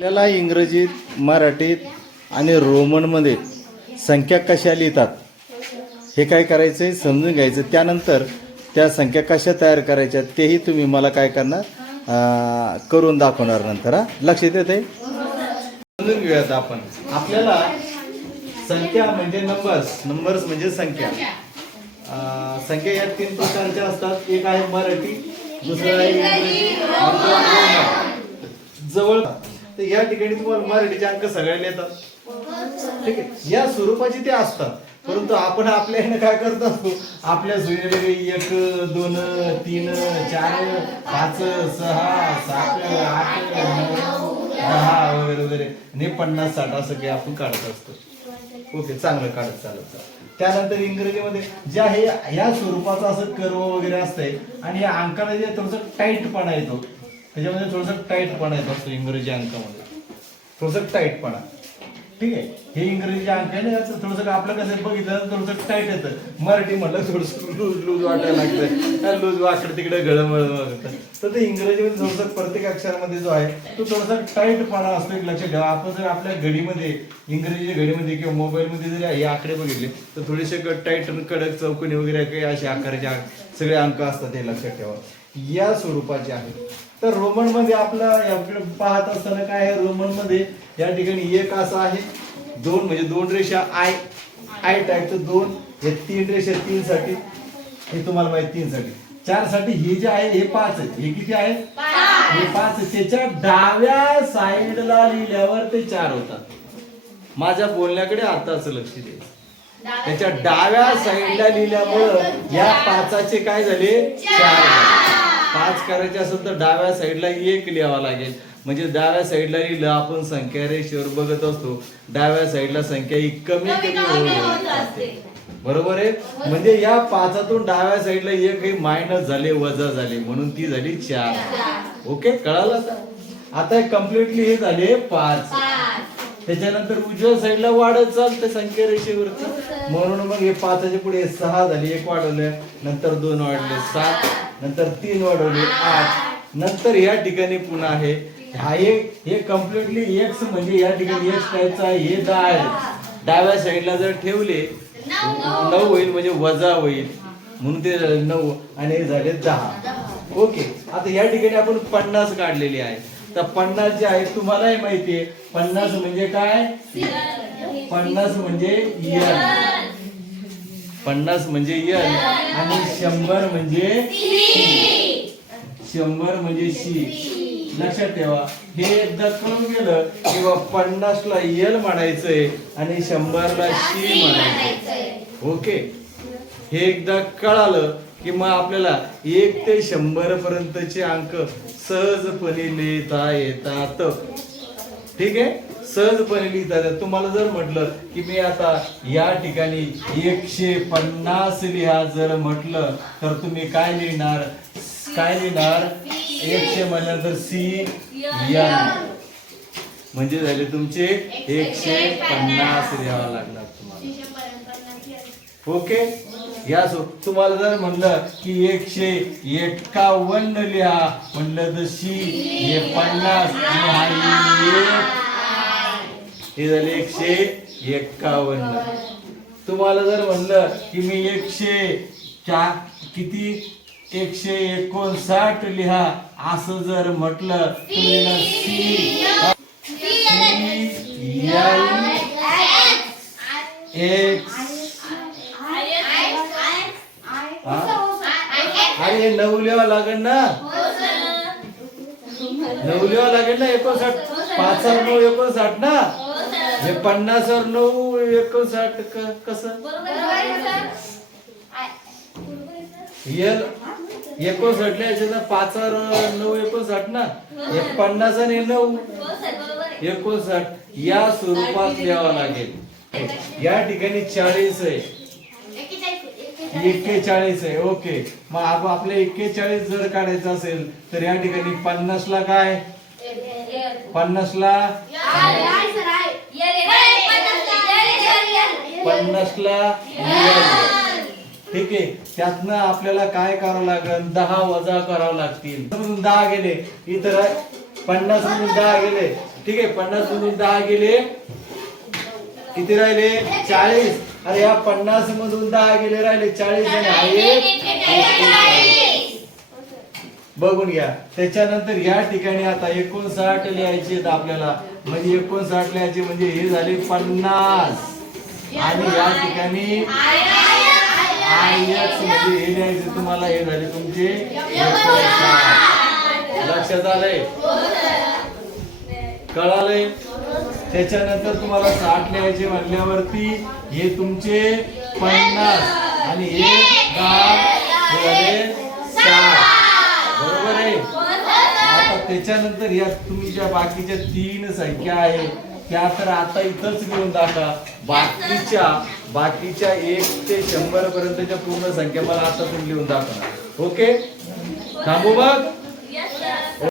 आपल्याला इंग्रजीत मराठीत आणि रोमनमध्ये संख्या कशा लिहितात? हे काय करायचं आहे समजून घ्यायचं. त्यानंतर त्या संख्या कशा तयार करायच्या तेही तुम्ही मला काय करणार करून दाखवणार नंतर हा? लक्षात आहे समजून घेऊयात आपण. आपल्याला संख्या म्हणजे नंबर्स नंबर्स म्हणजे संख्या. संख्या या तीन प्रकारच्या असतात. एक आहे मराठी दुसरं आहे इंग्रजी जवळ तर या ठिकाणी तुम्हाला मराठीचे अंक सगळ्यांना येतात. ठीक आहे? या स्वरूपाचे ते असतात. परंतु आपण आपल्या ह्याने काय करत असतो? आपल्या सोयीने एक दोन तीन चार पाच सहा सात आठ दहा वगैरे वगैरे. आणि पन्नास साठ असं काही आपण काढत असतो. ओके चांगलं काढत चालत त्यानंतर इंग्रजीमध्ये जे आहे या स्वरूपाचं असं कर्व वगैरे असतंय आणि या अंकाला जे थोडंसं टाईटपणा येतो. त्याच्यामध्ये थोडंसं टाईटपणा येत असतो इंग्रजी अंकामध्ये. थोडंसं टाईटपणा. ठीक आहे? हे इंग्रजी अंक आहे ना याचं थोडंसं आपलं कसं बघितलं थोडस थोडंसं टाईट येतं. मराठी म्हटलं थोडंसं लूज लूज वाटायला लागतं लूज वाकड तिकडे गळमळ तर ते इंग्रजीमध्ये थोडंसं प्रत्येक अक्षरामध्ये जो आहे तो थोडासा टाईटपणा असतो एक लक्षात ठेवा आपण जर आपल्या घडीमध्ये इंग्रजीच्या घडीमध्ये किंवा मोबाईलमध्ये जरी हे आकडे बघितले तर थोडेसे टाईट कडक चौकणी वगैरे काही असे आकाराचे सगळे अंक असतात हे लक्षात ठेवा. या स्वरूपाचे आहेत तर रोमनमध्ये आपला याकडे पाहत असताना काय आहे? रोमनमध्ये या ठिकाणी एक असं आहे. दोन म्हणजे दोन रेषा आय आय टाईपचं दोन हे तीन रेषा तीन साठी हे तुम्हाला माहिती तीन साठी चारसाठी हे जे आहे हे पाच आहे. हे किती आहे? हे पाच आहे. त्याच्या डाव्या साईडला लिहिल्यावर ते चार होतात. माझ्या बोलण्याकडे आताच लक्ष द्यायचं त्याच्या डाव्या साईडला लिहिल्यामुळं या पाचाचे काय झाले? चार झाले. पाच करायचे असेल तर डाव्या साईडला एक लिहावा लागेल. म्हणजे डाव्या साईडला लिहिलं आपण संख्या रेषेवर बघत असतो. डाव्या साईडला संख्या ही कमी कमी होत असते. बरोबर आहे? म्हणजे या पाचातून डाव्या साईडला एक हे मायनस झाले वजा झाले म्हणून ती झाली चार. ओके? कळालं आता? आता कम्प्लिटली हे झाले पाच. त्याच्यानंतर उजव्या साईडला वाढत चालतं संख्या रेषेवरती म्हणून मग हे पाचाच्या पुढे सहा झाले एक वाढवले नंतर दोन वाढले सात. नंतर तीन वाढवले आठ. नंतर या ठिकाणी पुन्हा आहे. हा एक हे कम्प्लिटली एक्स म्हणजे या ठिकाणी एक्स टाईपचा हे दहा आहे. डाव्या साईडला जर ठेवले नऊ होईल म्हणजे वजा होईल. म्हणून ते झाले नऊ आणि हे झाले दहा. ओके आता या ठिकाणी आपण पन्नास काढलेली आहे. तर पन्नास जे आहे तुम्हालाही माहिती आहे. पन्नास म्हणजे काय? पन्नास म्हणजे यन पन्नास म्हणजे यल आणि शंभर म्हणजे शंभर म्हणजे शी. लक्षात ठेवा. हे एकदा कळून गेलं किंवा पन्नासला यल म्हणायचंय आणि शंभरला शी म्हणायचं ओके? हे एकदा कळालं की मग आपल्याला एक ते शंभर पर्यंतचे अंक सहजपणे लिहिता येतात. ठीक आहे? सहजपणे लिहिता येतात तुम्हाला जर म्हटलं की मी आता या ठिकाणी एकशे पन्नास लिहा जर म्हटलं तर तुम्ही काय लिहिणार? काय लिहिणार? एकशे म्हणल्यानंतर सी एन म्हणजे झाले तुमचे एकशे पन्नास लिहावं लागणार तुम्हाला. ओके? या सो तुम्हाला जर म्हणलं की एकशे एकावन्न लिहा म्हणलं तर शी हे पन्नास हा झाले एकशे एकावन्न तुम्हाला जर म्हणलं की मी एकशे चा किती? एकशे एकोणसाठ लिहा. असं जर म्हटलं तुम्ही ना सी. एक्स. हे नऊ लिहावं लागेल ना? नऊ लिहावं लागेल ना एकोणसाठ? पाच आठ नऊ एकोणसाठ ना? हे पन्नास आठ नऊ एकोणसाठ कसं? यल एकोणसाठ लिहायचे ना पाच नऊ एकोणसाठ ना? हे पन्नास आणि हे नऊ एकोणसाठ या स्वरूपात लिहावं लागेल. या ठिकाणी चाळीस आहे. एक्केचाळीस आहे ओके. मग आप- आपले एक्केचाळीस जर काढायचं असेल तर या ठिकाणी पन्नास ला काय? पन्नास ला पन्नास ला ठीक आहे. त्यातनं आपल्याला काय करावं लागेल दहा वजा करावं लागतील. दहा गेले. इतर पन्नास मधून दहा गेले. ठीक आहे. पन्नास मधून दहा गेले. किती राहिले? चाळीस. अरे या पन्नास मधून दहा गेले राहिले. चाळीस जण हा बघून घ्या. त्याच्यानंतर या ठिकाणी आता एकोणसाठ लिहायचे आहेत आपल्याला. म्हणजे एकोणसाठ लिहायचे म्हणजे हे झाले पन्नास. आणि या ठिकाणी म्हणजे हे लिहायचे तुम्हाला हे झाले तुमचे लक्षात आलंय? कळालंय? त्याच्यानंतर तुम्हाला साठ लिहायचे म्हणल्यावरती हे तुमचे पन्नास आणि हे दहा झाले साठ. बरोबर आहे? आता त्याच्यानंतर या तुमच्या बाकीच्या तीन संख्या आहेत. त्या तर आता इथंच लिहून दाखवा. बाकीच्या बाकीच्या एक ते शंभर पर्यंतच्या पूर्ण संख्या मला आता तुम्ही लिहून दाखवा. ओके? थांबू मग